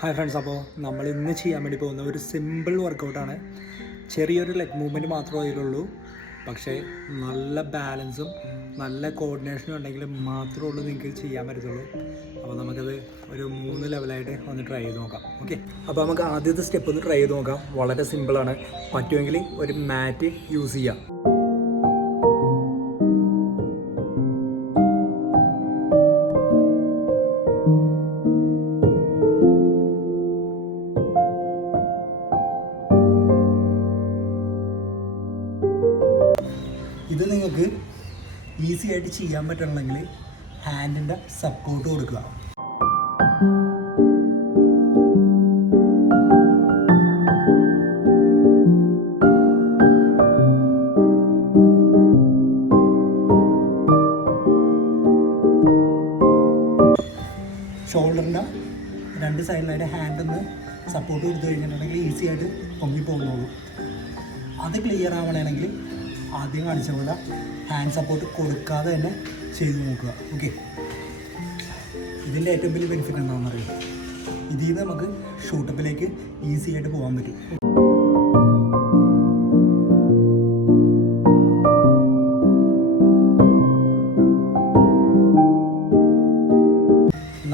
Hi friends അപ്പോൾ നമ്മൾ ഇന്ന് ചെയ്യാൻ വേണ്ടി പോകുന്ന ഒരു സിമ്പിൾ വർക്കൗട്ടാണ് ചെറിയൊരു ലെഗ് മൂവ്മെന്റ് മാത്രമേ അതിലുള്ളൂ പക്ഷേ നല്ല ബാലൻസും നല്ല കോർഡിനേഷനും ഉണ്ടെങ്കിൽ മാത്രമേ ഉള്ളൂ നിങ്ങൾക്ക് ചെയ്യാൻ പറ്റത്തുള്ളൂ. അപ്പോൾ നമുക്കത് ഒരു മൂന്ന് ലെവലായിട്ട് ഒന്ന് ട്രൈ ചെയ്ത് നോക്കാം. ഓക്കെ അപ്പോൾ നമുക്ക് ആദ്യത്തെ സ്റ്റെപ്പ് ഒന്ന് ട്രൈ ചെയ്ത് നോക്കാം. വളരെ സിമ്പിളാണ് പറ്റുമെങ്കിൽ ഒരു മാറ്റ് യൂസ് ചെയ്യാം. ഈസി ആയിട്ട് ചെയ്യാൻ പറ്റണമെങ്കിൽ ഹാൻഡിന്റെ സപ്പോർട്ട് കൊടുക്കുക. ഷോൾഡറിന്റെ രണ്ട് സൈഡിലായിട്ട് ഹാൻഡ് ഒന്ന് സപ്പോർട്ട് കൊടുത്തു കഴിഞ്ഞിട്ടുണ്ടെങ്കിൽ ഈസി ആയിട്ട് പൊങ്ങി പോകുന്നുള്ളൂ. അത് ക്ലിയർ ആവണമെങ്കിൽ ആദ്യം കാണിച്ച പോലെ ഹാൻഡ് സപ്പോർട്ട് കൊടുക്കാതെ തന്നെ ചെയ്ത് നോക്കുക. ഓക്കെ ഇതിന്റെ ഏറ്റവും വലിയ ബെനിഫിറ്റ് എന്താണെന്ന് അറിയാം? ഇതിൽ നിന്ന് നമുക്ക് ഷൂട്ടപ്പിലേക്ക് ഈസി ആയിട്ട് പോകാൻ പറ്റും.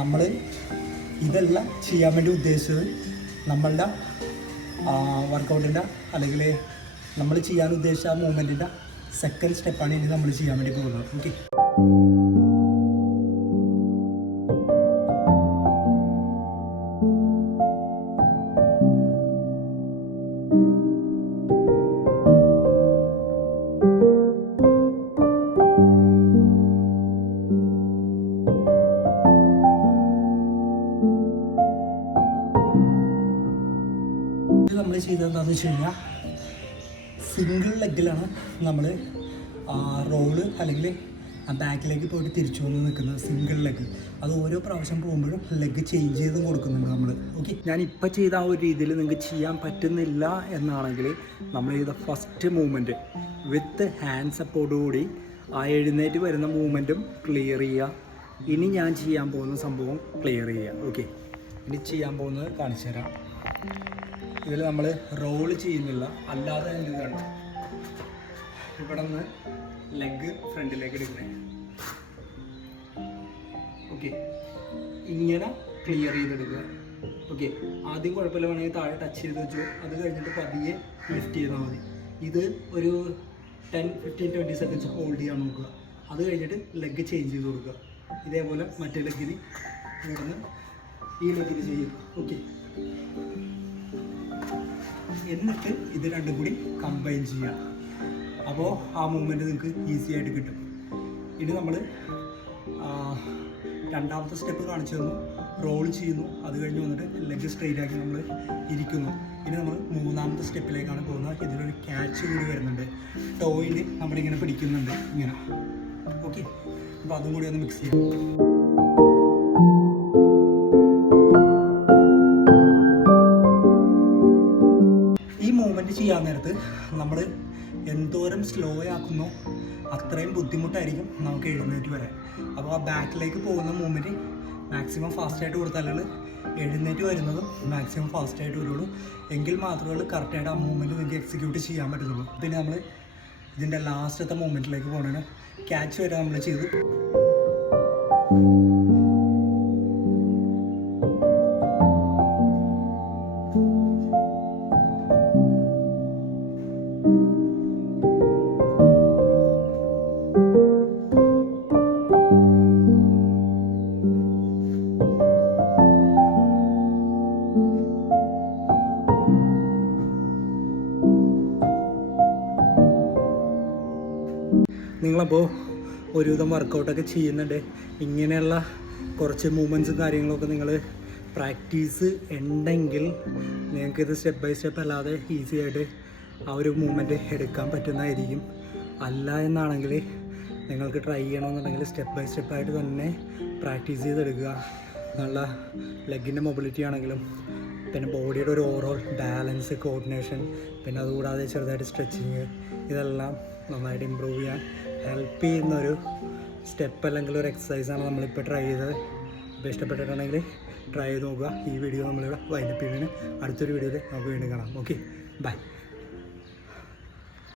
നമ്മൾ ഇതെല്ലാം ചെയ്യാൻ വേണ്ടി ഉദ്ദേശിച്ചത് നമ്മളുടെ വർക്കൗട്ടിന്റെ അല്ലെങ്കിൽ നമ്മൾ ചെയ്യാൻ ഉദ്ദേശിച്ച ആ മൂവ്മെന്റിന്റെ സെക്കൻഡ് സ്റ്റെപ്പാണ് ഇനി നമ്മൾ ചെയ്യാൻ വേണ്ടി പോകുന്നത്. ഓക്കെ നമ്മൾ ചെയ്തത് എന്താണെന്ന് വെച്ച് കഴിഞ്ഞാൽ സിംഗിൾ ലെഗിലാണ് നമ്മൾ റോൾ അല്ലെങ്കിൽ ബാക്കിലേക്ക് പോയിട്ട് തിരിച്ചു വന്ന് നിൽക്കുന്നത് സിംഗിൾ ലെഗ് അത് ഓരോ പ്രാവശ്യം പോകുമ്പോഴും ലെഗ് ചേഞ്ച് ചെയ്ത് കൊടുക്കുന്നുണ്ട് നമ്മൾ ഓക്കെ ഞാൻ ഇപ്പോൾ ചെയ്ത ആ ഒരു രീതിയിൽ നിങ്ങൾക്ക് ചെയ്യാൻ പറ്റുന്നില്ല എന്നാണെങ്കിൽ നമ്മൾ ചെയ്ത ഫസ്റ്റ് മൂവ്മെന്റ് വിത്ത് ഹാൻഡ് സപ്പോർട്ടോടുകൂടി ആ എഴുന്നേറ്റ് വരുന്ന മൂവ്മെന്റും ക്ലിയർ ചെയ്യുക. ഇനി ഞാൻ ചെയ്യാൻ പോകുന്ന സംഭവം ക്ലിയർ ചെയ്യുക. ഓക്കെ ഇനി ചെയ്യാൻ പോകുന്നത് കാണിച്ചു തരാം. ഇതിൽ നമ്മൾ റോൾ ചെയ്യുന്നില്ല. അല്ലാതെ തന്നെ ഇത് ഇവിടെ നിന്ന് ലെഗ് ഫ്രണ്ടിലേക്ക് എടുക്കണേ. ഓക്കെ ഇങ്ങനെ ക്ലിയർ ചെയ്തെടുക്കുക. ഓക്കെ ആദ്യം കുഴപ്പമില്ല വേണമെങ്കിൽ താഴെ ടച്ച് ചെയ്ത് വെച്ചു. അത് കഴിഞ്ഞിട്ട് പതിയെ ലിഫ്റ്റ് ചെയ്താൽ മതി. ഇത് ഒരു ten fifteen twenty seconds hold ചെയ്യാൻ നോക്കുക. അത് കഴിഞ്ഞിട്ട് ലെഗ് ചേഞ്ച് ചെയ്ത് കൊടുക്കുക. ഇതേപോലെ മറ്റേ ലെഗിന് ഇവിടുന്ന് ഈ ലെഗിന് ചെയ്യുക ഓക്കെ എന്നിട്ട് ഇത് രണ്ടും കൂടി കമ്പൈൻ ചെയ്യുക അപ്പോൾ ആ മൂവ്മെന്റ് നിങ്ങൾക്ക് ഈസി ആയിട്ട് കിട്ടും. ഇനി നമ്മൾ രണ്ടാമത്തെ സ്റ്റെപ്പ് കാണിച്ചു തന്നു. റോൾ ചെയ്യുന്നു. അത് കഴിഞ്ഞ് വന്നിട്ട് ലെഗ് സ്ട്രെയിറ്റ് ആക്കി നമ്മൾ ഇരിക്കുന്നു. ഇനി നമ്മൾ മൂന്നാമത്തെ സ്റ്റെപ്പിലേക്കാണ് പോകുന്നത്. ഇതിലൊരു ക്യാച്ച് കൂടി വരുന്നുണ്ട്. ടോയിൽ നമ്മളിങ്ങനെ പിടിക്കുന്നുണ്ട് ഇങ്ങനെ. ഓക്കെ അപ്പോൾ അതും കൂടി ഒന്ന് മിക്സ് ചെയ്യാം. മൂവ്മെന്റ് ചെയ്യാൻ നേരത്ത് നമ്മൾ എന്തോരം സ്ലോ ആക്കുന്നോ അത്രയും ബുദ്ധിമുട്ടായിരിക്കും നമുക്ക് എഴുന്നേറ്റ് വരാൻ. അപ്പോൾ ആ ബാക്കിലേക്ക് പോകുന്ന മൂവ്മെന്റ് മാക്സിമം ഫാസ്റ്റായിട്ട് കൊടുത്താലുകൾ എഴുന്നേറ്റ് വരുന്നതും മാക്സിമം ഫാസ്റ്റായിട്ട് വരുള്ളൂ. എങ്കിൽ മാത്രമേ കറക്റ്റായിട്ട് ആ മൂവ്മെന്റ് നിങ്ങൾക്ക് എക്സിക്യൂട്ട് ചെയ്യാൻ പറ്റുള്ളൂ പിന്നെ നമ്മൾ ഇതിന്റെ ലാസ്റ്റത്തെ മൂവ്മെന്റിലേക്ക് പോകണേ ക്യാച്ച് വരെ നമ്മൾ ചെയ്തു. നിങ്ങളപ്പോൾ ഒരുവിധം വർക്കൗട്ടൊക്കെ ചെയ്യുന്നുണ്ട്. ഇങ്ങനെയുള്ള കുറച്ച് മൂമെന്റ്സും കാര്യങ്ങളൊക്കെ നിങ്ങൾ പ്രാക്ടീസ് ഉണ്ടെങ്കിൽ നിങ്ങൾക്കിത് സ്റ്റെപ്പ് ബൈ സ്റ്റെപ്പ് അല്ലാതെ ഈസി ആയിട്ട് ആ ഒരു മൂവ്മെന്റ് എടുക്കാൻ പറ്റുന്നതായിരിക്കും. അല്ല എന്നാണെങ്കിൽ നിങ്ങൾക്ക് ട്രൈ ചെയ്യണമെന്നുണ്ടെങ്കിൽ സ്റ്റെപ്പ് ബൈ സ്റ്റെപ്പായിട്ട് തന്നെ പ്രാക്ടീസ് ചെയ്തെടുക്കുക. നല്ല ലെഗിന്റെ മൊബിലിറ്റി ആണെങ്കിലും പിന്നെ ബോഡിയുടെ ഒരു ഓവറോൾ ബാലൻസ് കോർഡിനേഷൻ പിന്നെ അതുകൂടാതെ ചെറുതായിട്ട് സ്ട്രെച്ചിങ് ഇതെല്ലാം നന്നായിട്ട് ഇമ്പ്രൂവ് ചെയ്യാൻ ഹെൽപ്പ് ചെയ്യുന്നൊരു സ്റ്റെപ്പ് അല്ലെങ്കിൽ ഒരു എക്സസൈസാണ് നമ്മളിപ്പോൾ ട്രൈ ചെയ്തത്. അപ്പോൾ ഇഷ്ടപ്പെട്ടിട്ടുണ്ടെങ്കിൽ ട്രൈ ചെയ്ത് നോക്കുക. ഈ വീഡിയോ നമ്മളിവിടെ വൈകിട്ട് അടുത്തൊരു വീഡിയോയിൽ നമുക്ക് വീണ്ടും കാണാം. Okay bye